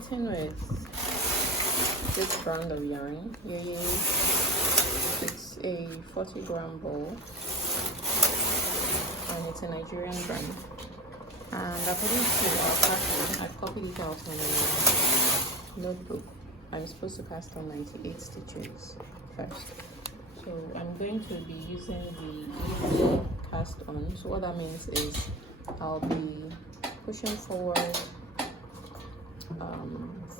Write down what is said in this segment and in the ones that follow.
knitting with this brand of yarn, Yeye. It's a 40-gram ball, and it's a Nigerian brand. And according to our pattern, I've copied it out on a notebook. I'm supposed to cast on 98 stitches first. So I'm going to be using the easy cast on. So what that means is I'll be pushing forward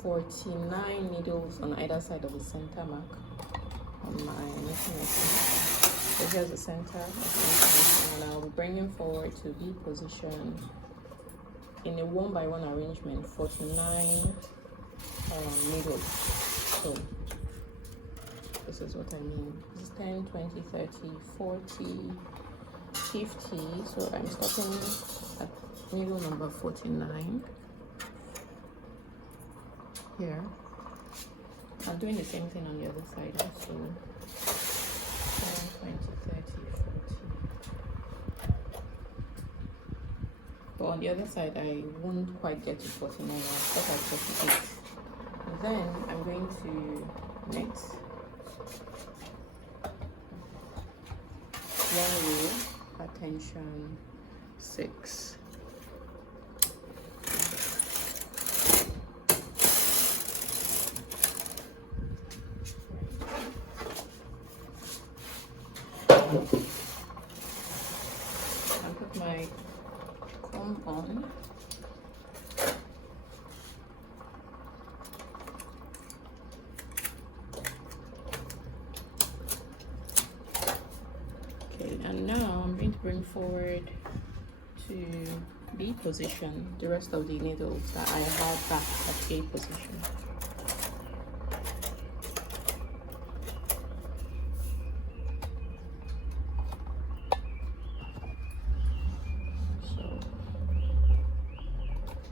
49 needles on either side of the center mark on my knitting machine. So here's the center of the knitting machine, and I'll be bringing forward to B position in a 1-by-1 arrangement 49 needles. So this is what I mean. This is 10, 20, 30, 40, 50. So I'm stopping at needle number 49 here. I'm doing the same thing on the other side also. 10, 20, 30, 40. But on the other side, I won't quite get to 49. I'll stop at 48. And then I'm going to knit one row, attention 6. I'll put my comb on. Okay, and now I'm going to bring forward to B position the rest of the needles that I have back at A position.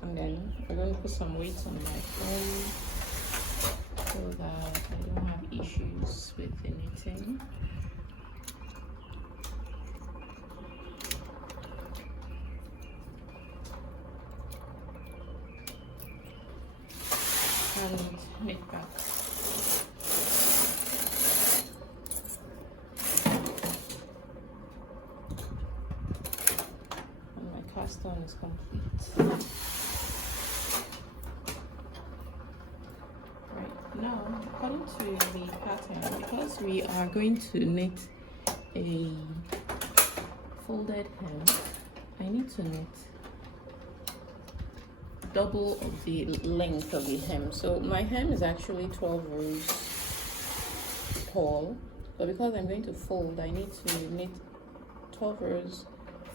And then we're going to put some weights on my phone so that I don't have issues with the knitting. And knit back. And my cast on is complete. Now, according to the pattern, because we are going to knit a folded hem, I need to knit double of the length of the hem. So my hem is actually 12 rows tall, but because I'm going to fold, I need to knit 12 rows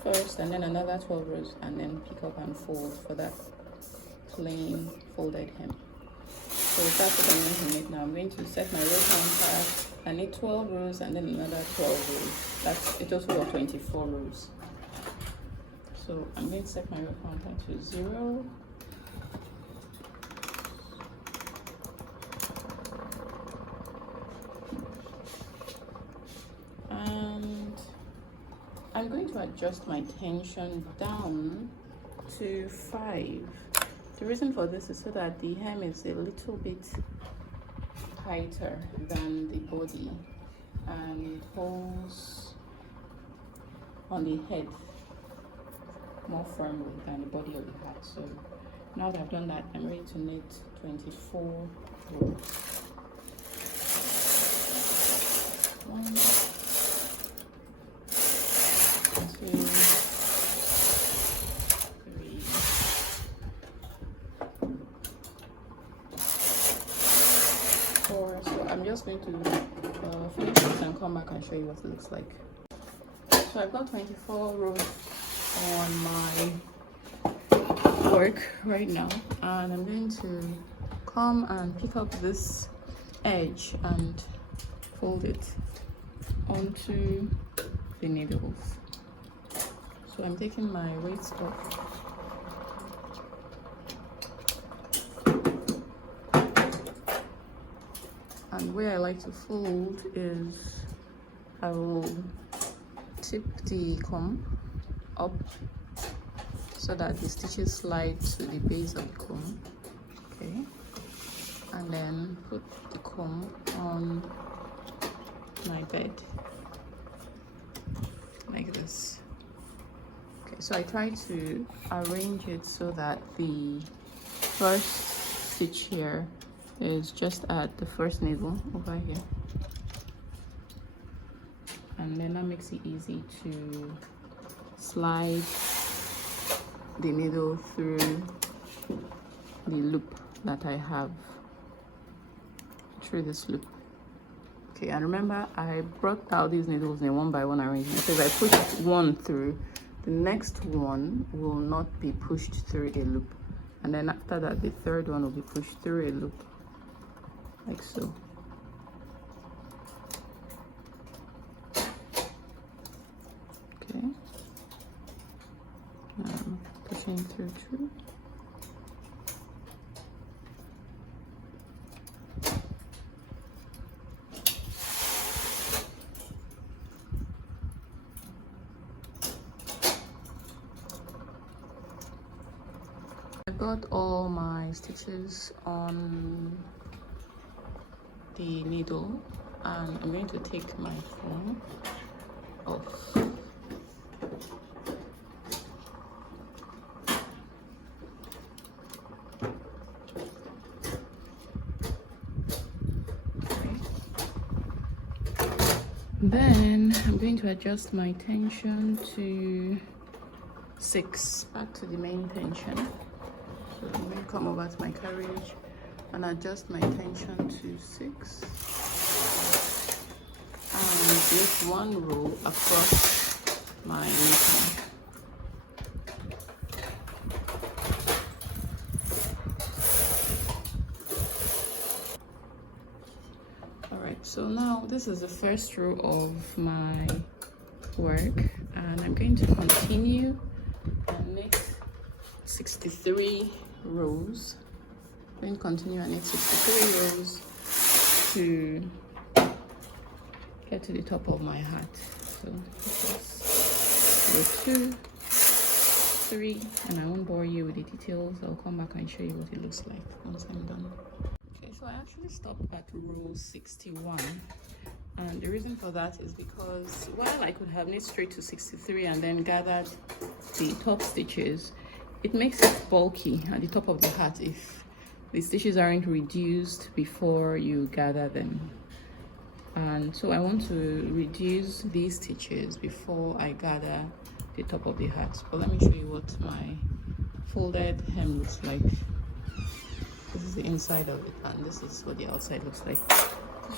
first and then another 12 rows and then pick up and fold for that plain folded hem. So that's what I'm going to knit now. I'm going to set my row counter and knit 12 rows and then another 12 rows. That's a total of 24 rows. So I'm going to set my row counter to 0. And I'm going to adjust my tension down to 5. The reason for this is so that the hem is a little bit tighter than the body and holds on the head more firmly than the body of the hat. So now that I've done that, I'm ready to knit 24 rows. 1, 2, 3, 4. So I'm just going to finish this and come back and show you what it looks like. So I've got 24 rows on my work right now, and I'm going to come and pick up this edge and fold it onto the needles. So I'm taking my weights off. And where I like to fold is I will tip the comb up so that the stitches slide to the base of the comb. Okay, and then put the comb on my bed like this. Okay, so I try to arrange it so that the first stitch here is just at the first needle over here, and then that makes it easy to slide the needle through the loop that I have, through this loop. Okay, and remember I brought out these needles in a one by one arrangement, because I pushed one through, the next one will not be pushed through a loop, and then after that the third one will be pushed through a loop, like so. Okay, pushing through two. Got all my stitches on the needle, and I'm going to take my thumb off. Then I'm going to adjust my tension to 6, back to the main tension. So I'm going to come over to my carriage and adjust my tension to 6, and make one row across my knitting. Alright, so now this is the first row of my work, and I'm going to continue and knit 63 rows. I'm going to continue and knit 63 rows to get to the top of my hat. So this is row 2, 3, and I won't bore you with the details. I'll come back and show you what it looks like once I'm done. Okay, so I actually stopped at row 61, and the reason for that is because while I could have knit straight to 63 and then gathered the top stitches, it makes it bulky at the top of the hat if the stitches aren't reduced before you gather them. And so I want to reduce these stitches before I gather the top of the hat. But let me show you what my folded hem looks like. This is the inside of it, and this is what the outside looks like.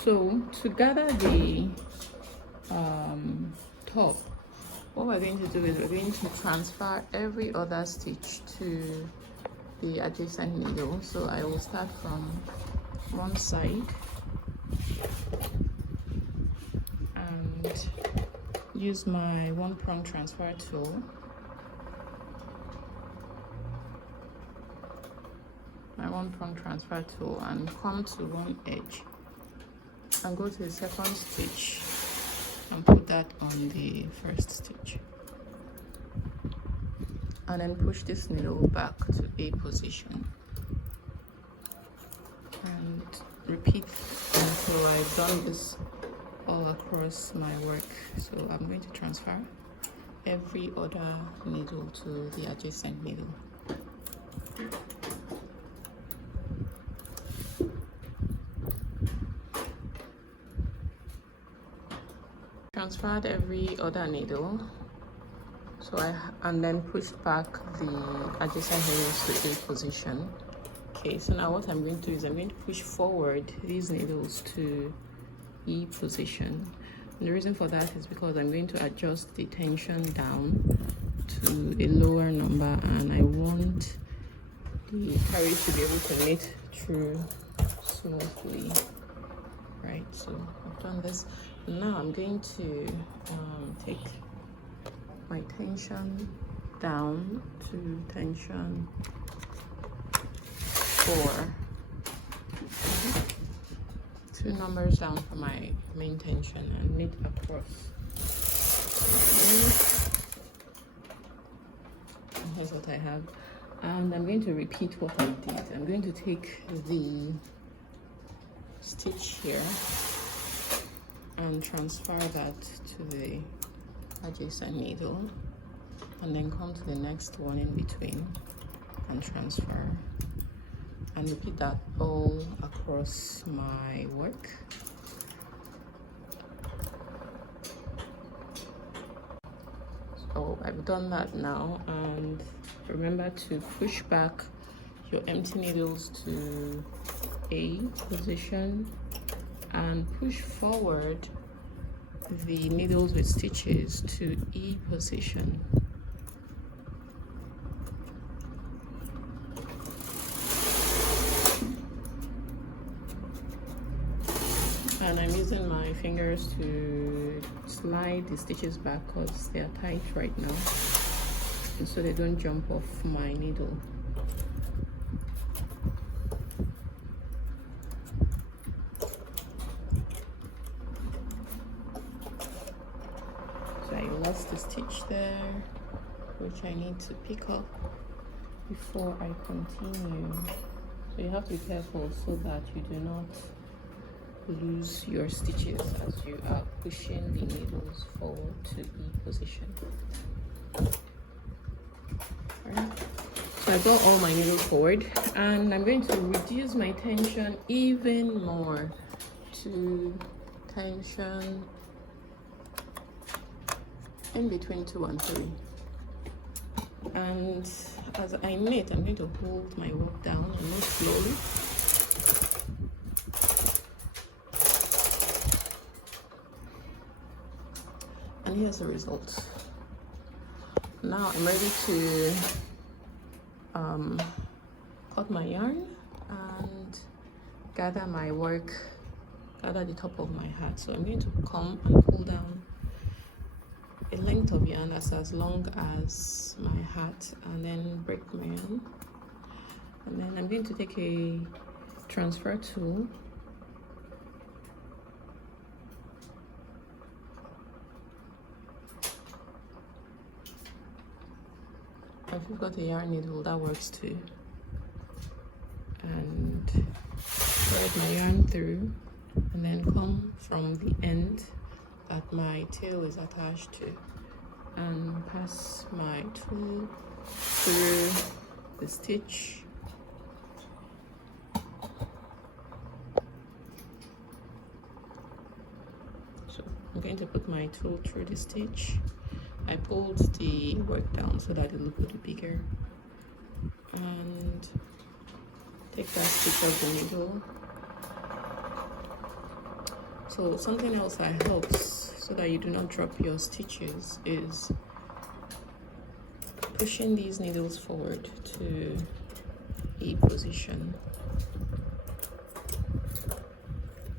So to gather the top, what we're going to do is we're going to transfer every other stitch to the adjacent needle. So I will start from one side and use my one prong transfer tool. My one prong transfer tool, and come to one edge and go to the second stitch and put that on the first stitch, and then push this needle back to a position and repeat until I've done this all across my work. So I'm going to transfer every other needle to the adjacent needle. Transferred every other needle, so and then pushed back the adjacent needles to A position. Okay, so now what I'm going to do is I'm going to push forward these needles to E position. And the reason for that is because I'm going to adjust the tension down to a lower number, and I want the carriage to be able to knit through smoothly. Right, so I've done this. Now I'm going to take my tension down to tension 4. 2 numbers down for my main tension, and knit across. And here's what I have. And I'm going to repeat what I did. I'm going to take the stitch here and transfer that to the adjacent needle, and then come to the next one in between and transfer, and repeat that all across my work. So I've done that now, and remember to push back your empty needles to A position and push forward the needles with stitches to E position. And I'm using my fingers to slide the stitches back because they are tight right now, and so they don't jump off my needle. So I lost the stitch there, which I need to pick up before I continue. So you have to be careful so that you do not lose your stitches as you are pushing the needles forward to E position. Alright, so I got all my needles forward, and I'm going to reduce my tension even more to tension in between 2 and 3. And as I knit, I'm going to hold my work down and knit slowly. And here's the result. Now I'm ready to cut my yarn and gather my work, gather the top of my hat. So I'm going to come and pull down a length of yarn that's as long as my hat, and then break my yarn. And then I'm going to take a transfer tool if you've got a yarn needle, that works too. And thread my yarn through, and then come from the end that my tail is attached to, and pass my tool through the stitch. So I'm going to put my tool through the stitch. I pulled the work down so that it looked a little bigger, and take that stitch of the needle. So something else that helps so that you do not drop your stitches is pushing these needles forward to E position.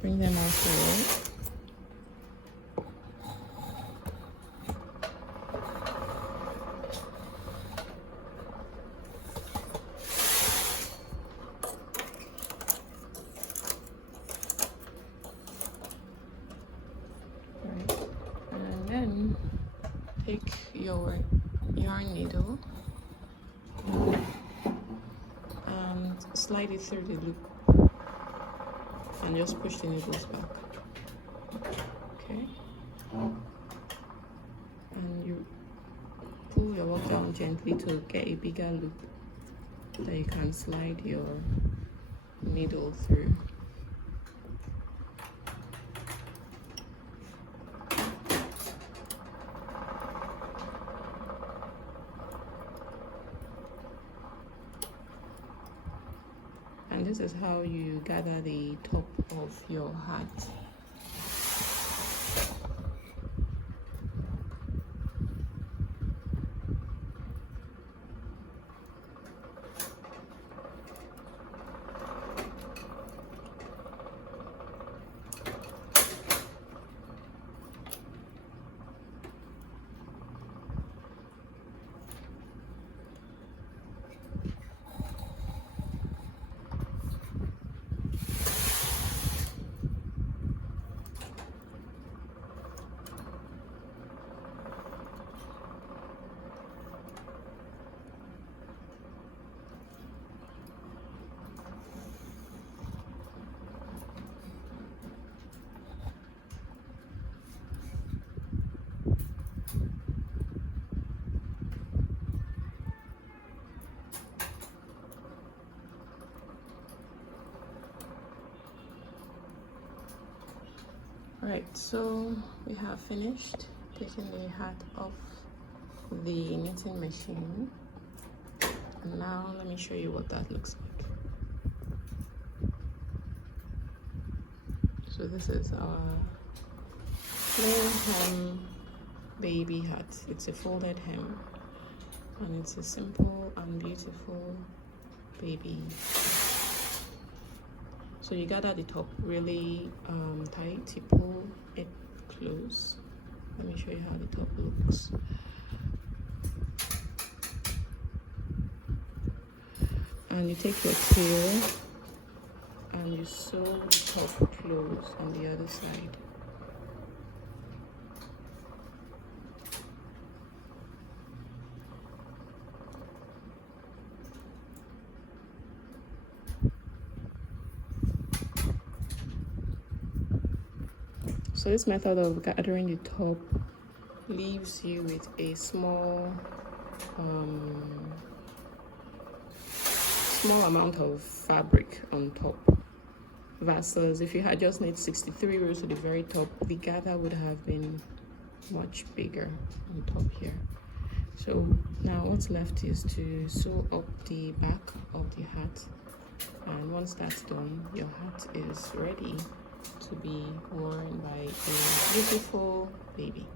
Bring them out forward. Take your yarn needle and slide it through the loop, and just push the needles back. Okay, and you pull your work down gently to get a bigger loop that you can slide your needle through. And this is how you gather the top of your hat. Right, so we have finished taking the hat off the knitting machine, and now let me show you what that looks like. So this is our plain hem baby hat. It's a folded hem, and it's a simple and beautiful baby. So you gather the top really tight, you pull it close. Let me show you how the top looks. And you take your tail and you sew the top close on the other side. So this method of gathering the top leaves you with a small amount of fabric on top, versus if you had just knit 63 rows to the very top, the gather would have been much bigger on top here. So now what's left is to sew up the back of the hat, and once that's done, your hat is ready to be worn by a beautiful baby.